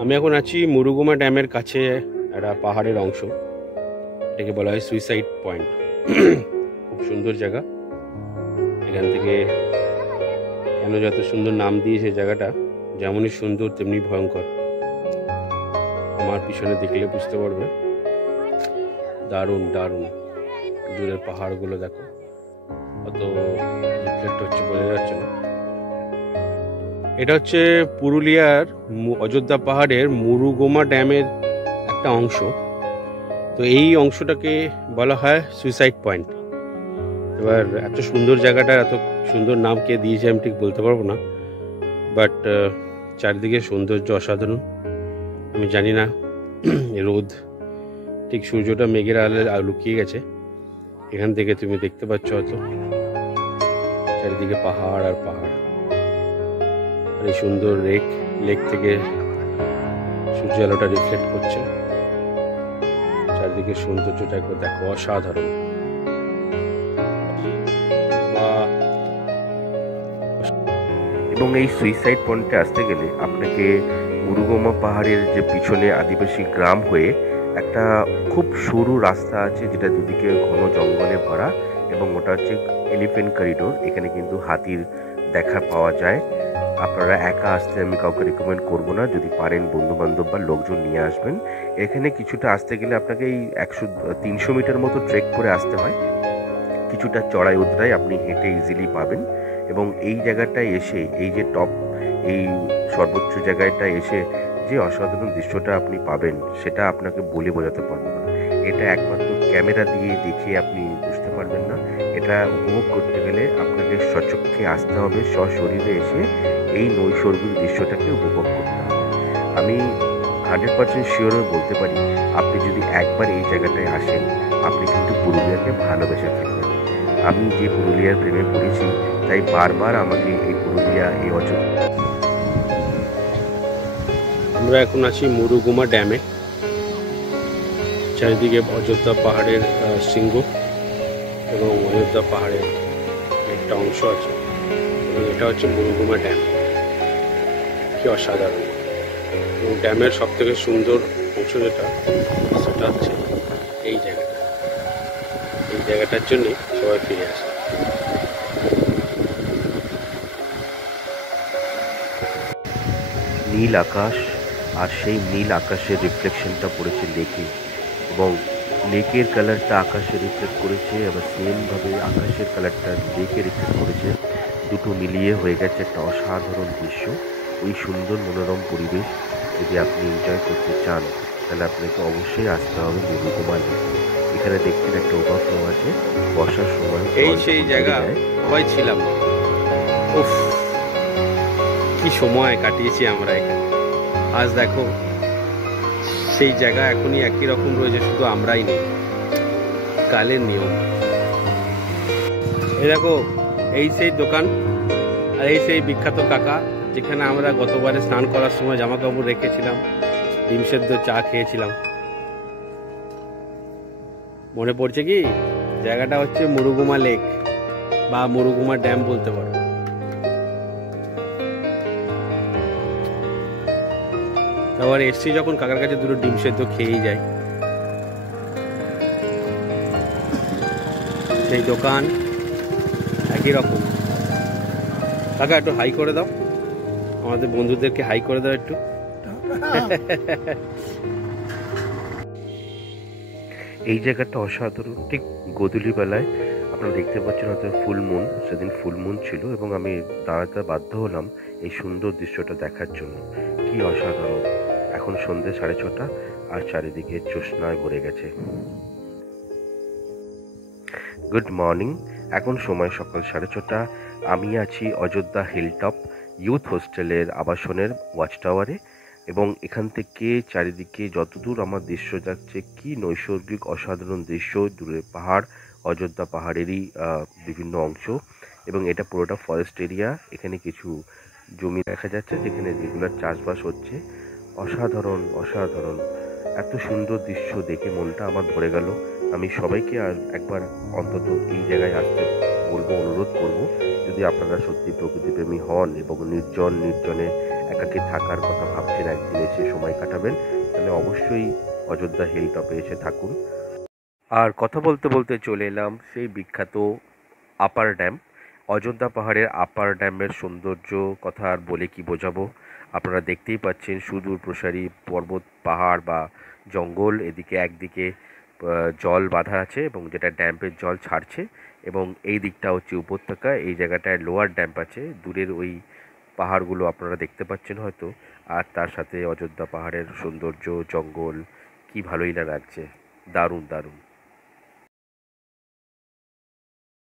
আমি এখন আছি মুরুগুমা ড্যামের কাছে একটা পাহাড়ের অংশ, এটাকে বলা হয় সুইসাইড পয়েন্ট। খুব সুন্দর জায়গা। এখান থেকে কেন যত সুন্দর নাম দিয়েছে জায়গাটা, যেমনই সুন্দর তেমনি ভয়ঙ্কর। আমার পিছনে দেখলে বুঝতে পারবে, দারুণ দারুণ। দূরের পাহাড়গুলো দেখো, অত রিফ্লেক্ট হচ্ছে বোঝা যাচ্ছে না। এটা হচ্ছে পুরুলিয়ার অযোধ্যা পাহাড়ের মুরুগুমা ড্যামের একটা অংশ। তো এই অংশটাকে বলা হয় সুইসাইড পয়েন্ট। এবার এত সুন্দর জায়গাটা, এত সুন্দর নাম কে দিয়েছে আমি ঠিক বলতে পারবো না, বাট চারিদিকে সৌন্দর্য অসাধারণ। আমি জানি না রোদ, ঠিক সূর্যটা মেঘের আলে লুকিয়ে গেছে। এখান থেকে তুমি দেখতে পাচ্ছ হয়তো চারিদিকে পাহাড় আর পাহাড়, আর এই সুন্দর লেক থেকে সূর্য আলোটা রিফ্লেক্ট করছে। চারিদিকে সৌন্দর্যটা একবার দেখো, অসাধারণ। এবং এই সুইসাইড পয়েন্টে আসতে গেলে আপনাকে মুরুগুমা পাহাড়ের যে পিছনে আদিবাসী গ্রাম হয়ে একটা খুব সরু রাস্তা আছে, যেটা দুদিকে ঘন জঙ্গলে ভরা, এবং ওটা হচ্ছে এলিফ্যান্ট করিডোর। এখানে কিন্তু হাতির দেখা পাওয়া যায়। আপনারা একা আসতে আমি কাউকে রেকমেন্ড করবো না, যদি পারেন বন্ধু বান্ধব বা লোকজন নিয়ে আসবেন। এখানে কিছুটা আসতে গেলে আপনাকে এই 300 মিটার মতো ট্রেক করে আসতে হয়। কিছুটা চড়াই উতরাই আপনি হেঁটে ইজিলি পাবেন। এবং এই জায়গাটায় এসে, এই যে এই সর্বোচ্চ জায়গাটায় এসে যে অসাধারণ দৃশ্যটা আপনি পাবেন, সেটা আপনাকে বলে বোঝাতে পারবো না। এটা একমাত্র ক্যামেরা দিয়ে দেখে আপনি বুঝতে পারবেন না। এটা উপভোগ করতে গেলে আপনাকে স্বচক্ষে আসতে হবে, সশরীরে এসে এই নৈসর্গিক দৃশ্যটাকে উপভোগ করতে হবে। আমি 100% শিওর হয়ে বলতে পারি, আপনি যদি একবার এই জায়গাটায় আসেন, আপনি কিন্তু পুরুলিয়াকে ভালোবেসে ফেলবেন। আমি যে পুরুলিয়ার প্রেমে পড়েছি, তাই বারবার আমাকে এই পুরুলিয়া, এই অযোধ্যা। আমরা এখন আছি মুরুগুমা ড্যামে। চারিদিকে অযোধ্যা পাহাড়ের শৃঙ্গ এবং অযোধ্যা পাহাড়ের একটা অংশ আছে, এবং এটা হচ্ছে মুরুগুমা ড্যাম। কি অসাধারণ! এবং ড্যামের সব থেকে সুন্দর অংশ যেটা, সেটা হচ্ছে এই জায়গাটা। এই জায়গাটার জন্যই সবাই ফিরে আসে। নীল আকাশ, আর সেই নীল আকাশের রিফ্লেকশনটা পড়েছে লেকে, এবং লেকের কালারটা আকাশে রিফ্লেক্ট করেছে, আবার সেমভাবে আকাশের কালারটা লেকে রিফ্লেক্ট করেছে। দুটো মিলিয়ে হয়ে গেছে একটা অসাধারণ দৃশ্য। ওই সুন্দর মনোরম পরিবেশ যদি আপনি এনজয় করতে চান, তাহলে আপনাকে অবশ্যই আসতে হবে মুরুগুমা লেকে। এখানে দেখছেন একটা ওভারফ্লো আছে, বর্ষার সময় এই সেই জায়গা সবাই ছিলাম। উফ, কি সময় কাটিয়েছি আমরা এখানে। আজ দেখো সেই জায়গা এখনই একই রকম রয়েছে, শুধু আমরাই নেই। কালের নিয়ম। এই দেখো, এই সেই দোকান, আর এই সেই বিখ্যাত কাকা, যেখানে আমরা গতবারে স্নান করার সময় জামা কাপড় রেখেছিলাম, ডিম সেদ্ধ চা খেয়েছিলাম। মনে পড়ছে কি? জায়গাটা হচ্ছে মুরুগুমা লেক বা মুরুগুমা ড্যাম বলতে পারো। তারপর এসছি যখন, কাকার কাছে দুটো ডিম সেদ্ধ খেয়েই যাই। সেই দোকান একই রকম। কাকা একটু হাই করে দাও, আমাদের বন্ধুদেরকে হাই করে দাও একটু। এই জায়গাটা অসাধারণ। ঠিক গোধূলি বেলায় আপনারা দেখতে পাচ্ছেন হয়তো ফুল মুন, সেদিন ফুল মুন ছিল, এবং আমি দাঁড়াতে বাধ্য হলাম এই সুন্দর দৃশ্যটা দেখার জন্য। কি অসাধারণ! এখন সন্ধ্যে 6:30, আর চারিদিকে জ্যোৎস্নায় ভরে গেছে। Good morning. এখন সময় সকাল 6:30। আমি আছি অযোধ্যা হিলটপ ইউথ হোস্টেলের আবাসনের ওয়াচ টাওয়ারে, এবং এখান থেকে চারিদিকে যতদূর আমার দৃশ্য যাচ্ছে, কি নৈসর্গিক অসাধারণ দৃশ্য। দূরে পাহাড়, অযোধ্যা পাহাড়েরই বিভিন্ন অংশ, এবং এটা পুরোটা ফরেস্ট এরিয়া। এখানে কিছু জমি দেখা যাচ্ছে যেখানে রেগুলার চাষবাস হচ্ছে। অসাধারণ অসাধারণ! এত সুন্দর দৃশ্য দেখে মনটা আমার ভরে গেল। আমি সবাইকে আর একবার অন্তত এই জায়গায় আসতে বলবো, অনুরোধ করব। যদি আপনারা সত্যি প্রকৃতিপ্রেমী হন এবং নির্জনে একাকী থাকার কথা ভাবছেন একদিন, এসে সময় কাটাবেন তাহলে অবশ্যই অযোধ্যা হিল টপে এসে থাকুন। আর কথা বলতে বলতে চলে এলাম সেই বিখ্যাত আপার ড্যাম। অযোধ্যা পাহাড়ের আপার ড্যামের সৌন্দর্য কথা আর বলে কি বোঝাবো। আপনারা দেখতেই পাচ্ছেন সুদূর প্রসারী পর্বত পাহাড় বা জঙ্গল, এদিকে একদিকে জল বাঁধা আছে এবং যেটা ড্যাম্পের জল ছাড়ছে, এবং এই দিকটা হচ্ছে উপত্যকা। এই জায়গাটায় লোয়ার ড্যাম্প আছে, দূরের ওই পাহাড়গুলো আপনারা দেখতে পাচ্ছেন হয়তো। আর তার সাথে অযোধ্যা পাহাড়ের সৌন্দর্য, জঙ্গল, কি ভালোই না লাগছে, দারুণ দারুণ।